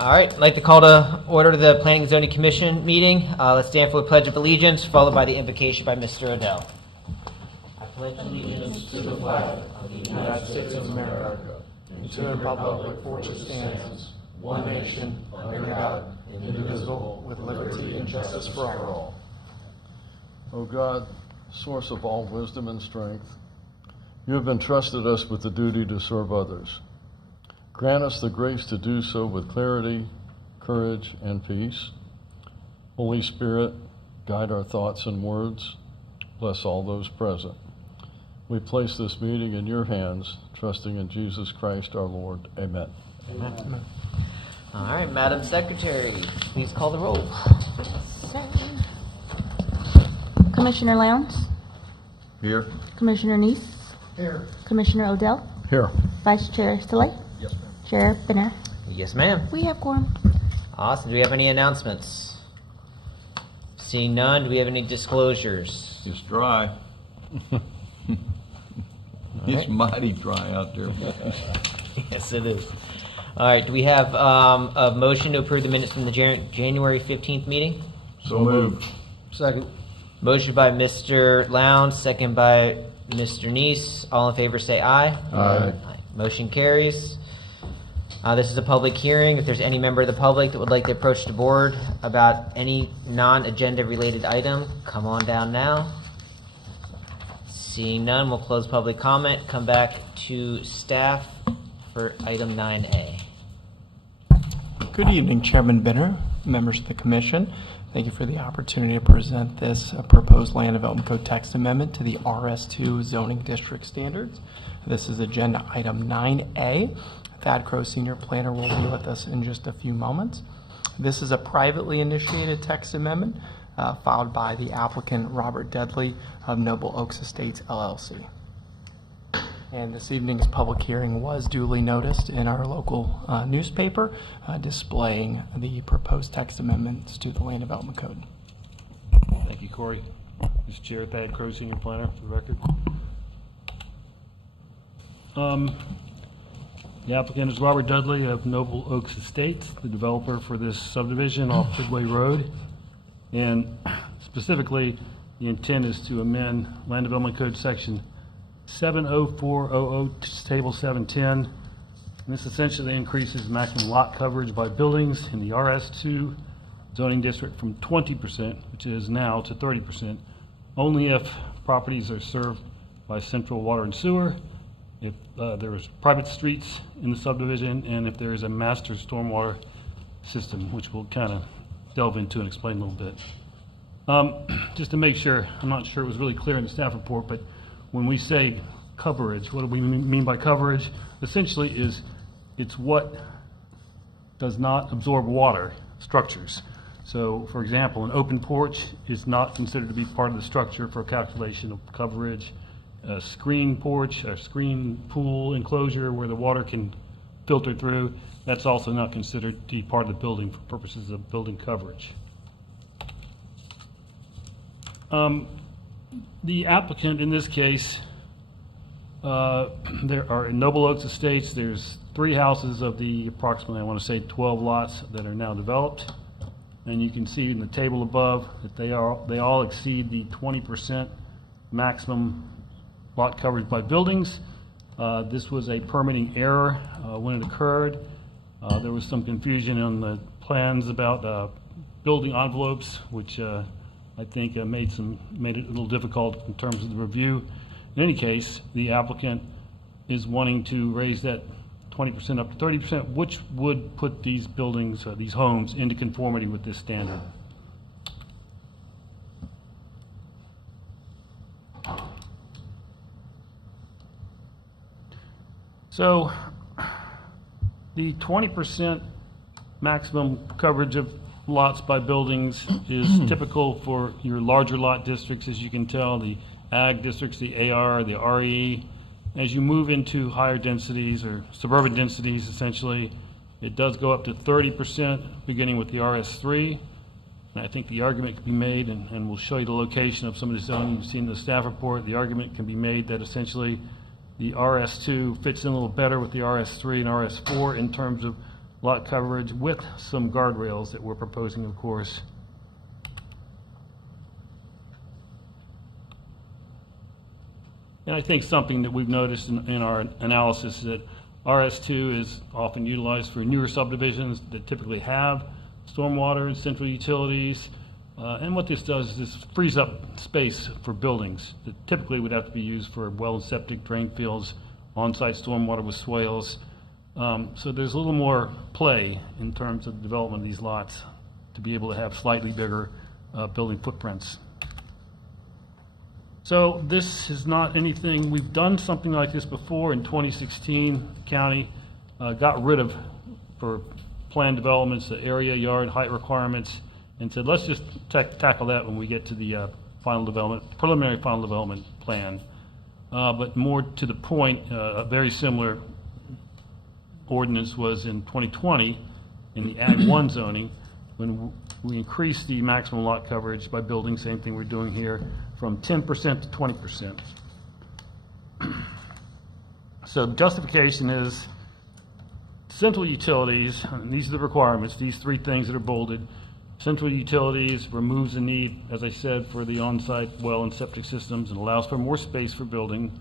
All right, I'd like to call to order the Planning and Zoning Commission meeting. Let's stand for the Pledge of Allegiance, followed by the invocation by Mr. Odell. I pledge allegiance to the flag of the United States of America and to the republic for which it stands, one nation, under God, indivisible, with liberty and justice for all. O God, source of all wisdom and strength, you have entrusted us with the duty to serve others. Grant us the grace to do so with clarity, courage, and peace. Holy Spirit, guide our thoughts and words. Bless all those present. We place this meeting in your hands, trusting in Jesus Christ our Lord. Amen. Amen. All right, Madam Secretary, please call the roll. Commissioner Lowndes? Here. Commissioner Neese? Here. Commissioner Odell? Here. Vice Chair Stillay? Yes, ma'am. Chair Benner? Yes, ma'am. We have quorum. Awesome. Do we have any announcements? Seeing none, do we have any disclosures? It's dry. It's mighty dry out there. Yes, it is. All right, do we have a motion to approve the minutes from the January 15th meeting? So moved. Second. Motion by Mr. Lowndes, second by Mr. Neese. All in favor say aye. Aye. Motion carries. This is a public hearing. If there's any member of the public that would like to approach the board about any non-agenda related item, come on down now. Seeing none, we'll close public comment, come back to staff for item 9A. Good evening, Chairman Benner, members of the Commission. Thank you for the opportunity to present this proposed Land Development Code text amendment to the RS2 zoning district standards. This is agenda item 9A. Thad Crow, Senior Planner, will be with us in just a few moments. This is a privately initiated text amendment filed by the applicant Robert Dudley of Noble Oaks Estates, LLC. And this evening's public hearing was duly noticed in our local newspaper, displaying the proposed text amendments to the Land Development Code. Thank you, Corey. Mr. Chair, Thad Crow, Senior Planner, for the record. The applicant is Robert Dudley of Noble Oaks Estates, the developer for this subdivision off Midway Road. And specifically, the intent is to amend Land Development Code Section 70400 to Table 710. And this essentially increases maximum lot coverage by buildings in the RS2 zoning district from 20%, which it is now, to 30%, only if properties are served by central water and sewer, if there is private streets in the subdivision, and if there is a master stormwater system, which we'll kind of delve into and explain a little bit. Just to make sure, I'm not sure it was really clear in the staff report, but when we say coverage, what do we mean by coverage? Essentially it's what does not absorb water structures. So, for example, an open porch is not considered to be part of the structure for calculation of coverage. A screen porch, a screen pool enclosure where the water can filter through, that's also not considered to be part of the building for purposes of building coverage. The applicant in this case, there are in Noble Oaks Estates, there's 3 houses of the approximately, I want to say 12 lots that are now developed. And you can see in the table above that they all exceed the 20% maximum lot coverage by buildings. This was a permitting error when it occurred. There was some confusion on the plans about building envelopes, which I think made it a little difficult in terms of the review. In any case, the applicant is wanting to raise that 20% up to 30%, which would put these buildings, these homes, into conformity with this standard. So the 20% maximum coverage of lots by buildings is typical for your larger lot districts, as you can tell, the ag districts, the AR, the RE. As you move into higher densities or suburban densities, essentially, it does go up to 30%, beginning with the RS3. And I think the argument can be made, and we'll show you the location of some of the zoning you've seen in the staff report. The argument can be made that essentially the RS2 fits in a little better with the RS3 and RS4 in terms of lot coverage with some guardrails that we're proposing, of course. And I think something that we've noticed in our analysis is that RS2 is often utilized for newer subdivisions that typically have stormwater and central utilities. And what this does is this frees up space for buildings that typically would have to be used for well and septic drain fields, on-site stormwater with swales. So there's a little more play in terms of the development of these lots to be able to have slightly bigger building footprints. So this is not anything, we've done something like this before in 2016. The county got rid of, for planned developments, the area, yard, height requirements, and said, let's just tackle that when we get to the preliminary final development plan. But more to the point, a very similar ordinance was in 2020 in the Ag 1 zoning, when we increased the maximum lot coverage by building, same thing we're doing here, from 10% to 20%. So the justification is central utilities, and these are the requirements, these three things that are bolded. Central utilities removes the need, as I said, for the on-site well and septic systems and allows for more space for building.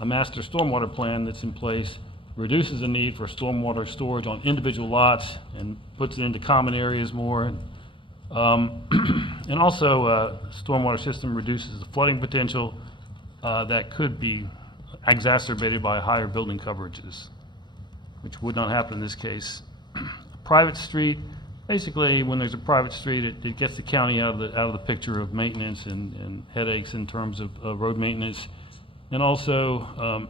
A master stormwater plan that's in place reduces the need for stormwater storage on individual lots and puts it into common areas more. And also, stormwater system reduces the flooding potential that could be exacerbated by higher building coverages, which would not happen in this case. Private street, basically, when there's a private street, it gets the county out of the picture of maintenance and headaches in terms of road maintenance, and also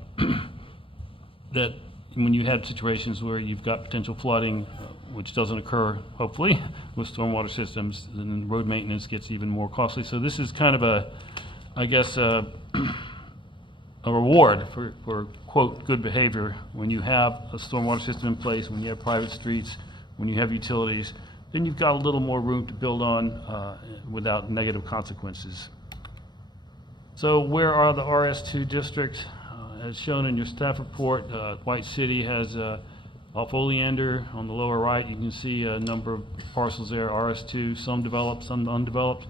that when you have situations where you've got potential flooding, which doesn't occur, hopefully, with stormwater systems, then road maintenance gets even more costly. So this is kind of a, I guess, a reward for, quote, good behavior. When you have a stormwater system in place, when you have private streets, when you have utilities, then you've got a little more room to build on without negative consequences. So where are the RS2 districts? As shown in your staff report, White City has off Oleander on the lower right. You can see a number of parcels there, RS2, some developed, some undeveloped.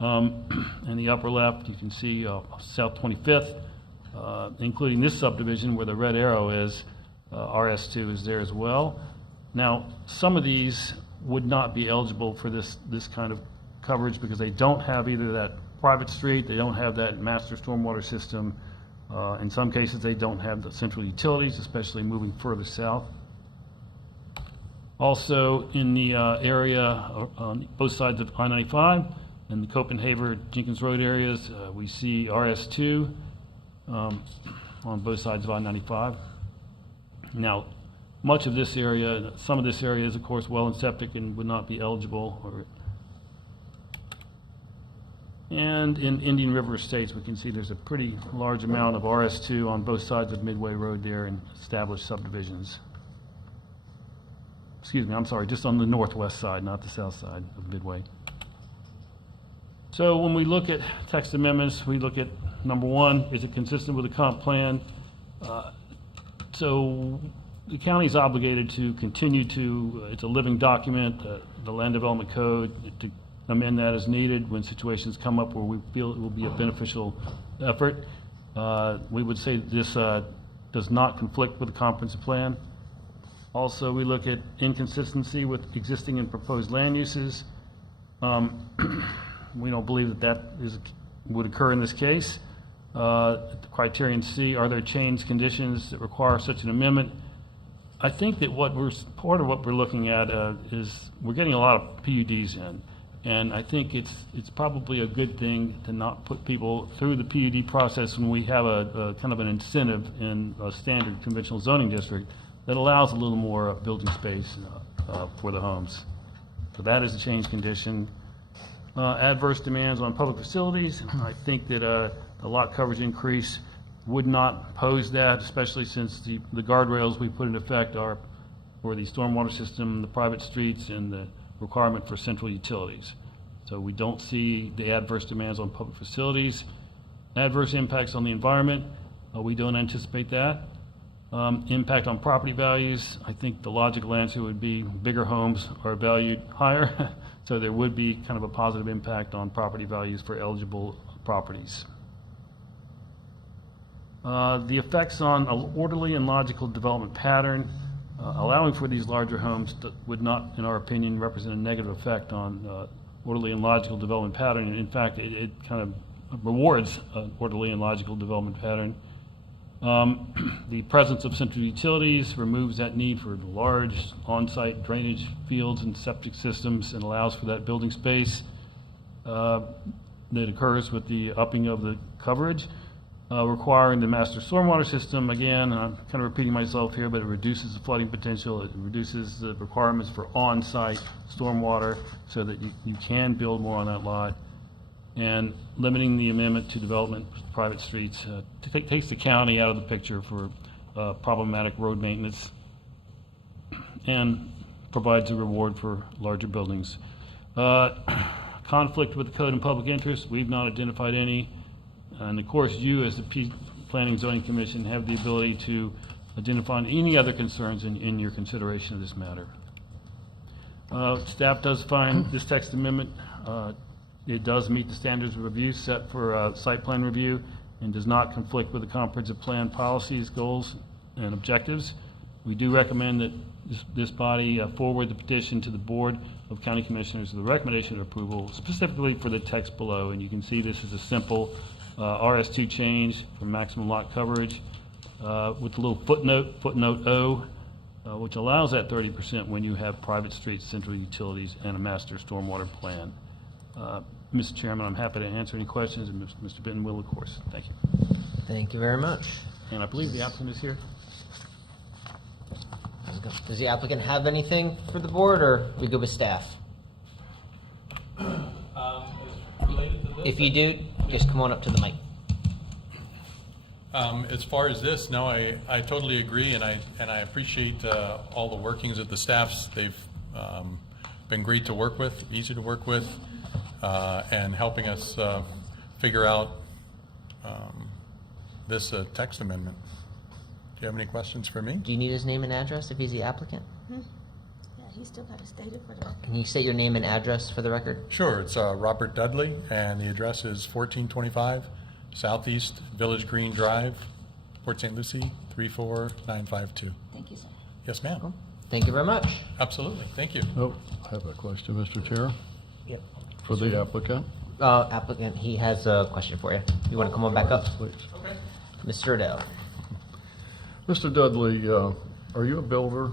In the upper left, you can see South 25th, including this subdivision where the red arrow is, RS2 is there as well. Now, some of these would not be eligible for this kind of coverage because they don't have either that private street, they don't have that master stormwater system. In some cases, they don't have the central utilities, especially moving further south. Also, in the area on both sides of I-95 and the Copenhagen-Jenkins Road areas, we see RS2 on both sides of I-95. Now, much of this area, some of this area is, of course, well and septic and would not be eligible. And in Indian River Estates, we can see there's a pretty large amount of RS2 on both sides of Midway Road there in established subdivisions. Excuse me, I'm sorry, just on the northwest side, not the south side of Midway. So when we look at text amendments, we look at, number one, is it consistent with the comp plan? So the county is obligated to continue to, it's a living document, the Land Development Code, to amend that as needed when situations come up where we feel it will be a beneficial effort. We would say this does not conflict with the comprehensive plan. Also, we look at inconsistency with existing and proposed land uses. We don't believe that would occur in this case. Criterion C, are there changed conditions that require such an amendment? I think that part of what we're looking at is we're getting a lot of PUDs in. And I think it's probably a good thing to not put people through the PUD process when we have a kind of an incentive in a standard conventional zoning district that allows a little more building space for the homes. So that is a change condition. Adverse demands on public facilities. I think that a lot coverage increase would not pose that, especially since the guardrails we put in effect are for the stormwater system, the private streets, and the requirement for central utilities. So we don't see the adverse demands on public facilities. Adverse impacts on the environment, we don't anticipate that. Impact on property values, I think the logical answer would be bigger homes are valued higher, so there would be kind of a positive impact on property values for eligible properties. The effects on an orderly and logical development pattern, allowing for these larger homes would not, in our opinion, represent a negative effect on orderly and logical development pattern. And in fact, it kind of rewards an orderly and logical development pattern. The presence of central utilities removes that need for large on-site drainage fields and septic systems and allows for that building space that occurs with the upping of the coverage. Requiring the master stormwater system, again, I'm kind of repeating myself here, but it reduces the flooding potential, it reduces the requirements for on-site stormwater so that you can build more on that lot. And limiting the amendment to development of private streets takes the county out of the picture for problematic road maintenance and provides a reward for larger buildings. Conflict with the code and public interest, we've not identified any. And of course, you as the Planning and Zoning Commission have the ability to identify any other concerns in your consideration of this matter. Staff does find this text amendment, it does meet the standards of review set for site plan review and does not conflict with the comprehensive plan policies, goals, and objectives. We do recommend that this body forward the petition to the Board of County Commissioners with the recommendation of approval specifically for the text below. And you can see this is a simple RS2 change from maximum lot coverage with the little footnote O, which allows that 30% when you have private streets, central utilities, and a master stormwater plan. Mr. Chairman, I'm happy to answer any questions, and Mr. Benton will, of course. Thank you. Thank you very much. And I believe the applicant is here. Does the applicant have anything for the board, or we good with staff? If you do, just come on up to the mic. As far as this, no, I totally agree, and I appreciate all the workings of the staffs. They've been great to work with, easy to work with, and helping us figure out this text amendment. Do you have any questions for me? Do you need his name and address if he's the applicant? Yeah, he's still got to state it for the record. Can you state your name and address for the record? Sure, it's Robert Dudley, and the address is 1425 Southeast Village Green Drive, Port St. Lucie, 34952. Thank you, sir. Yes, ma'am. Thank you very much. Absolutely. Thank you. Oh, I have a question, Mr. Chair, Yep. for the applicant. Applicant, he has a question for you. You want to come on back up? Please. Okay. Mr. Adele. Mr. Dudley, are you a builder?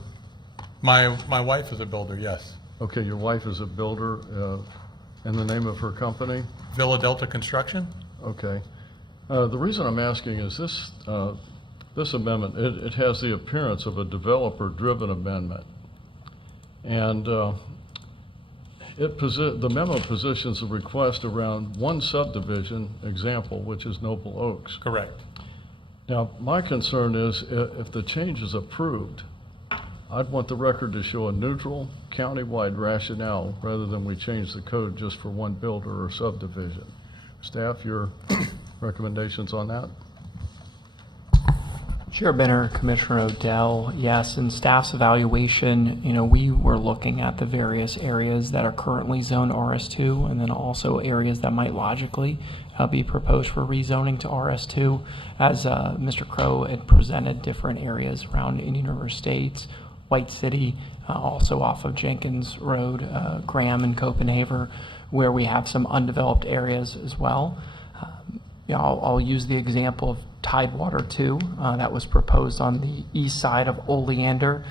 My wife is a builder, yes. Okay, your wife is a builder, and the name of her company? Villa Delta Construction? Okay. The reason I'm asking is this, this amendment, it has the appearance of a developer-driven amendment. And the memo positions a request around one subdivision example, which is Noble Oaks. Correct. Now, my concern is if the change is approved, I'd want the record to show a neutral, county-wide rationale rather than we change the code just for one builder or subdivision. Staff, your recommendations on that? Chair Benner, Commissioner Odell, yes, in staff's evaluation, we were looking at the various areas that are currently zoned RS2 and then also areas that might logically be proposed for rezoning to RS2. As Mr. Crow had presented different areas around Indian River Estates, White City, also off of Jenkins Road, Graham and Copenhagen, where we have some undeveloped areas as well. I'll use the example of Tidewater 2 that was proposed on the east side of Oleander,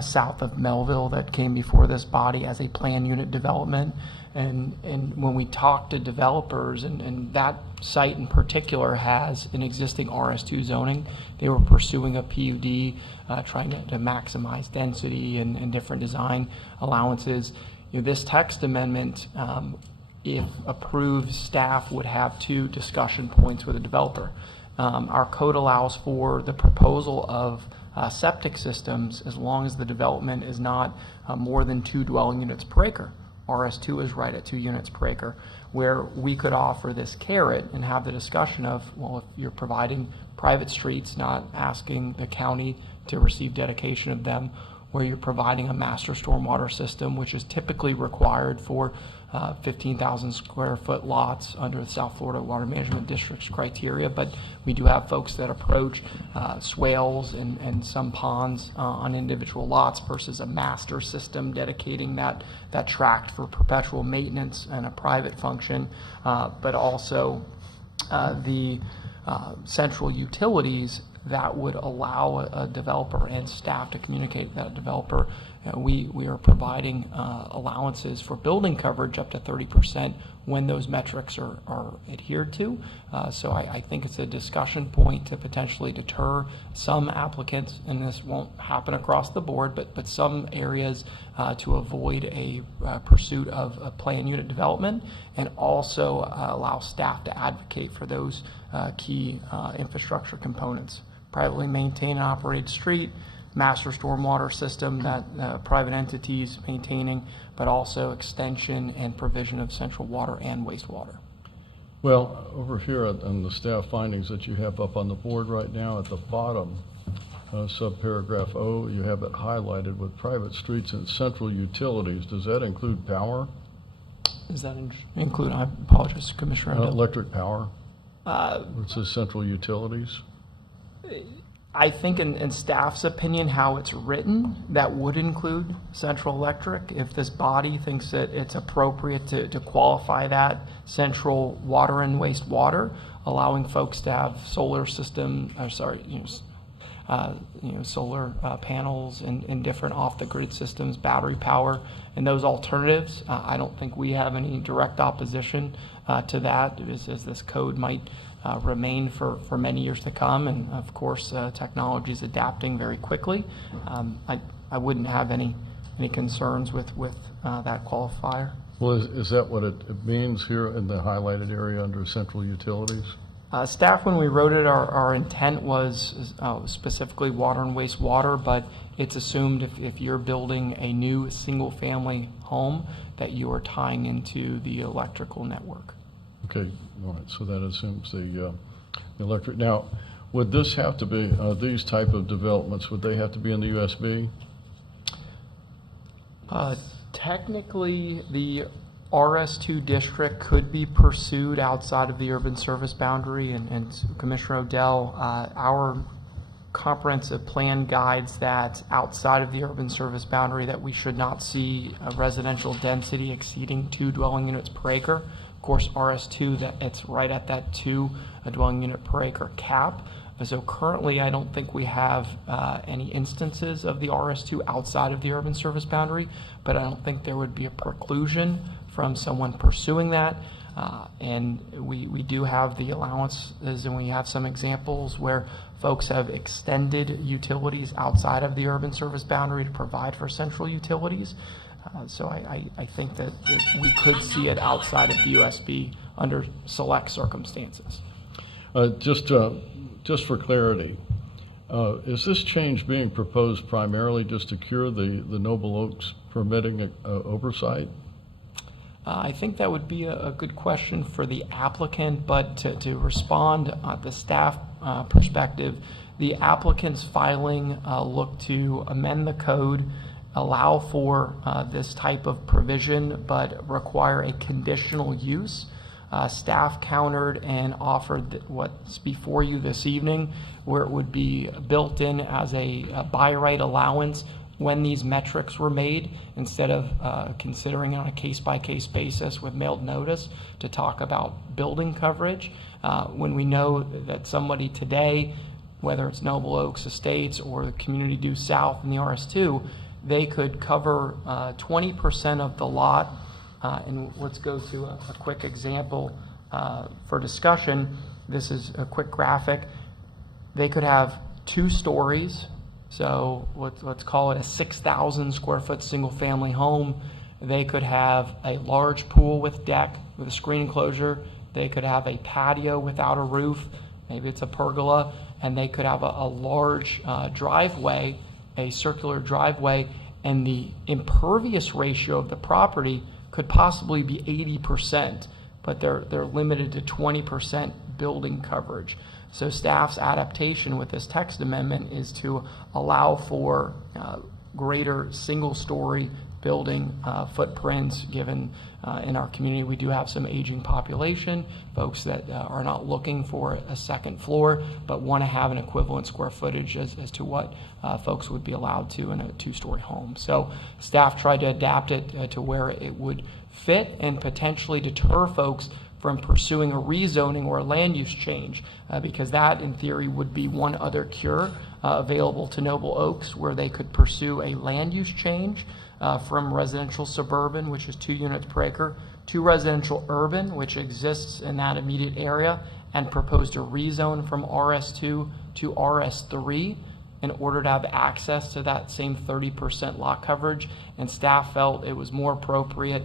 south of Melville, that came before this body as a plan unit development. And when we talk to developers, and that site in particular has an existing RS2 zoning, they were pursuing a PUD, trying to maximize density and different design allowances. This text amendment, if approved, staff would have 2 discussion points with the developer. Our code allows for the proposal of septic systems as long as the development is not more than 2 dwelling units per acre. RS2 is right at 2 units per acre, where we could offer this carrot and have the discussion of, well, if you're providing private streets, not asking the county to receive dedication of them, where you're providing a master stormwater system, which is typically required for 15,000 square foot lots under the South Florida Water Management District's criteria. But we do have folks that approach swales and some ponds on individual lots versus a master system dedicating that tract for perpetual maintenance and a private function, but also the central utilities that would allow a developer and staff to communicate with that developer. We are providing allowances for building coverage up to 30% when those metrics are adhered to. So I think it's a discussion point to potentially deter some applicants, and this won't happen across the board, but some areas to avoid a pursuit of a planned unit development, and also allow staff to advocate for those key infrastructure components. Privately maintained and operated street, master stormwater system that private entities maintaining, but also extension and provision of central water and wastewater. Well, over here on the staff findings that you have up on the board right now, at the bottom, subparagraph O, you have it highlighted with private streets and central utilities. Does that include power? Does that include, I apologize, Commissioner Odell? Electric power? Where it says central utilities? I think in staff's opinion, how it's written, that would include Central Electric. If this body thinks that it's appropriate to qualify that central water and wastewater, allowing folks to have solar system, solar panels and different off-the-grid systems, battery power, and those alternatives. I don't think we have any direct opposition to that, as this code might remain for many years to come, and of course technology is adapting very quickly. I wouldn't have any concerns with that qualifier. Well, is that what it means here in the highlighted area under central utilities? Staff, when we wrote it, our intent was specifically water and wastewater, but it's assumed if you're building a new single-family home that you are tying into the electrical network. Okay, all right, so that assumes the electric. Now, would this have to be, these type of developments, would they have to be in the USB? Technically, the RS2 district could be pursued outside of the urban service boundary, and Commissioner Odell, our comprehensive plan guides that outside of the urban service boundary that we should not see a residential density exceeding 2 dwelling units per acre. Of course, RS2, that it's right at that 2 dwelling unit per acre cap. So currently, I don't think we have any instances of the RS2 outside of the urban service boundary, but I don't think there would be a preclusion from someone pursuing that. And we do have the allowances, and we have some examples where folks have extended utilities outside of the urban service boundary to provide for central utilities. So I think that we could see it outside of the USB under select circumstances. Just for clarity, is this change being proposed primarily just to cure the Noble Oaks permitting oversight? I think that would be a good question for the applicant, but to respond at the staff perspective, the applicant's filing looked to amend the code, allow for this type of provision, but require a conditional use. Staff countered and offered what's before you this evening, where it would be built in as a by right allowance when these metrics were made, instead of considering on a case-by-case basis with mailed notice to talk about building coverage. When we know that somebody today, whether it's Noble Oaks Estates or the Community Due South in the RS2, they could cover 20% of the lot. And let's go to a quick example for discussion. This is a quick graphic. They could have 2 stories. So let's call it a 6,000 square foot single family home. They could have a large pool with deck with a screen enclosure. They could have a patio without a roof. Maybe it's a pergola. And they could have a large driveway, a circular driveway, and the impervious ratio of the property could possibly be 80%, but they're limited to 20% building coverage. So staff's adaptation with this text amendment is to allow for greater single-story building footprints, given in our community we do have some aging population, folks that are not looking for a second floor, but want to have an equivalent square footage as to what folks would be allowed to in a two-story home. So staff tried to adapt it to where it would fit and potentially deter folks from pursuing a rezoning or a land use change, because that, in theory, would be one other cure available to Noble Oaks, where they could pursue a land use change from residential suburban, which is 2 units per acre, to residential urban, which exists in that immediate area, and proposed a rezone from RS2 to RS3 in order to have access to that same 30% lot coverage. And staff felt it was more appropriate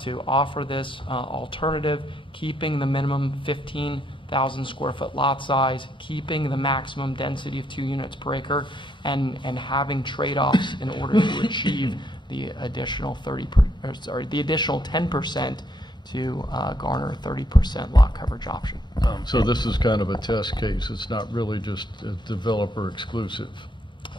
to offer this alternative, keeping the minimum 15,000 square foot lot size, keeping the maximum density of 2 units per acre, and having trade-offs in order to achieve the additional the additional 10% to garner a 30% lot coverage option. So this is kind of a test case. It's not really just developer exclusive.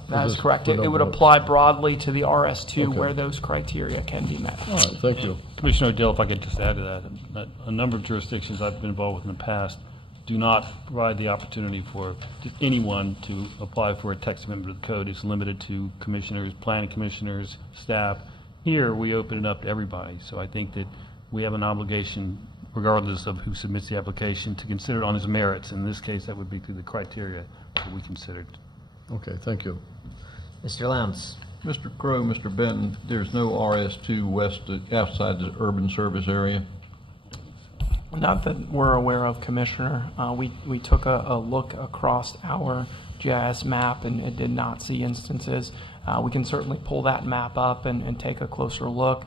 That is This- correct. for It would Noble Oaks. apply broadly to the RS2 Okay. where those criteria can be met. All right, thank you. Commissioner Odell, if I could just add to that, a number of jurisdictions I've been involved with in the past do not provide the opportunity for anyone to apply for a text amendment of the code. It's limited to commissioners, planning commissioners, staff. Here, we open it up to everybody. So I think that we have an obligation, regardless of who submits the application, to consider it on its merits. In this case, that would be through the criteria that we considered. Okay, thank you. Mr. Lowndes. Mr. Crowe, Mr. Benton, there's no RS2 west outside the urban service area? Not that we're aware of, Commissioner. We took a look across our GIS map and did not see instances. We can certainly pull that map up and take a closer look.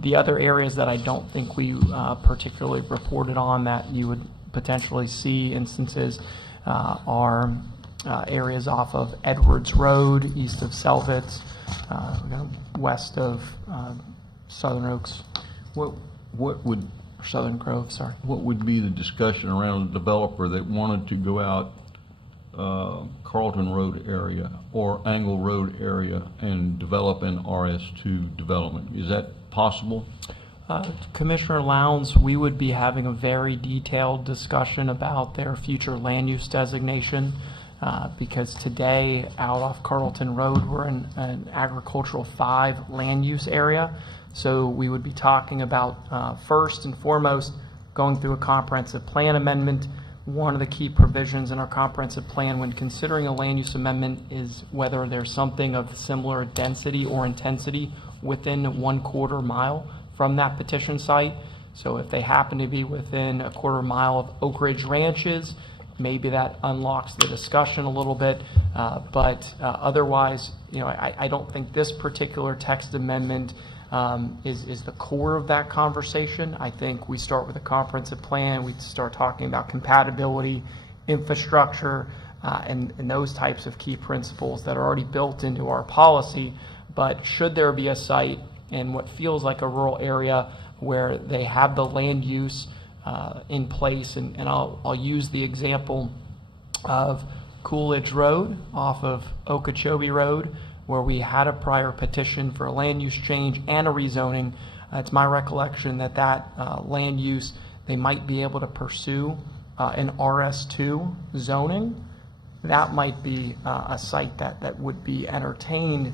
The other areas that I don't think we particularly reported on that you would potentially see instances are areas off of Edwards Road, east of Selvitz, west of Southern Oaks, What would Southern Grove, sorry. What would be the discussion around a developer that wanted to go out Carlton Road area or Angle Road area and develop an RS2 development? Is that possible? Commissioner Lowndes, we would be having a very detailed discussion about their future land use designation because today out off Carlton Road, we're in an agricultural 5 land use area. So we would be talking about first and foremost going through a comprehensive plan amendment. One of the key provisions in our comprehensive plan when considering a land use amendment is whether there's something of similar density or intensity within 1/4 mile from that petition site. So if they happen to be within 1/4 mile of Oak Ridge Ranches, maybe that unlocks the discussion a little bit. But otherwise, I don't think this particular text amendment is the core of that conversation. I think we start with a comprehensive plan. We start talking about compatibility, infrastructure, and those types of key principles that are already built into our policy. But should there be a site in what feels like a rural area where they have the land use in place, and I'll use the example of Coolidge Road off of Okeechobee Road, where we had a prior petition for a land use change and a rezoning. It's my recollection that land use, they might be able to pursue an RS2 zoning. That might be a site that would be entertained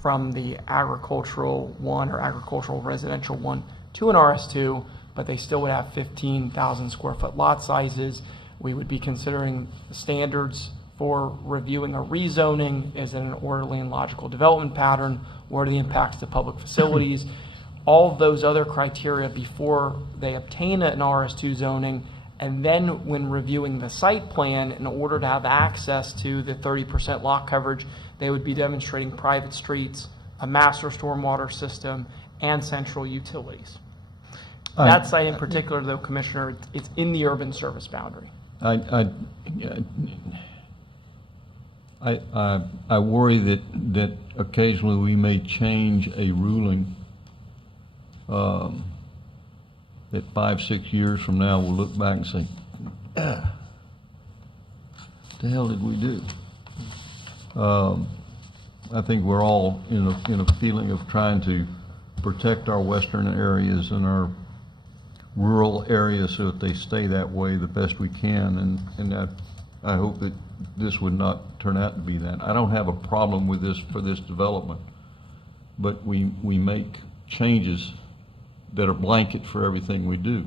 from the agricultural 1 or agricultural residential 1 to an RS2, but they still would have 15,000 square foot lot sizes. We would be considering standards for reviewing a rezoning. Is it an orderly and logical development pattern? What are the impacts to public facilities? All of those other criteria before they obtain an RS2 zoning. And then when reviewing the site plan, in order to have access to the 30% lot coverage, they would be demonstrating private streets, a master stormwater system, and central utilities. That site in particular, though, Commissioner, it's in the urban service boundary. I worry that occasionally we may change a ruling that 5, 6 years from now, we'll look back and say, what the hell did we do? I think we're all in a feeling of trying to protect our western areas and our rural areas so that they stay that way the best we can, and I hope that this would not turn out to be that. I don't have a problem with this for this development, but we make changes that are blanket for everything we do.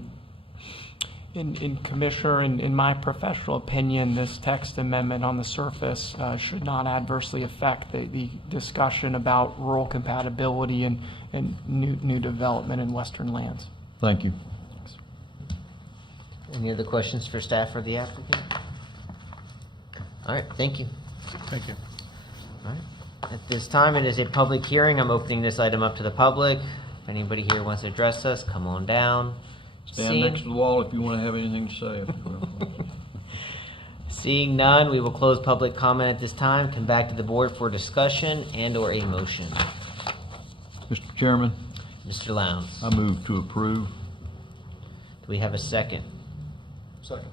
In Commissioner, in my professional opinion, this text amendment on the surface should not adversely affect the discussion about rural compatibility and new development in western lands. Thank you. Any other questions for staff or the applicant? All right, thank you. Thank you. All right. At this time, it is a public hearing. I'm opening this item up to the public. If anybody here wants to address us, come on down. Stand next to the wall if you want to have anything to say. Seeing none, we will close public comment at this time, come back to the board for discussion and/or a motion. Mr. Chairman, Mr. Lowndes, I move to approve. do we have a second? Second.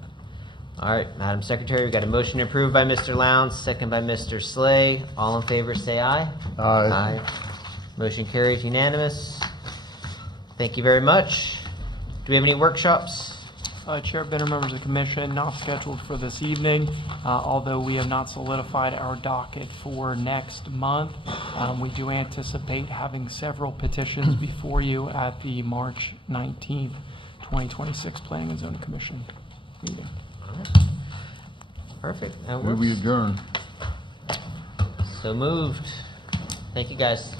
All right, Madam Secretary, we've got a motion approved by Mr. Lowndes, second by Mr. Slay. All in favor, say aye. Aye. Motion carries unanimous. Thank you very much. Do we have any workshops? Chair Benner, members of the commission, not scheduled for this evening, although we have not solidified our docket for next month. We do anticipate having several petitions before you at the March 19th, 2026 Planning and Zoning Commission meeting. Perfect. That Will we works. adjourn? So moved. Thank you, guys.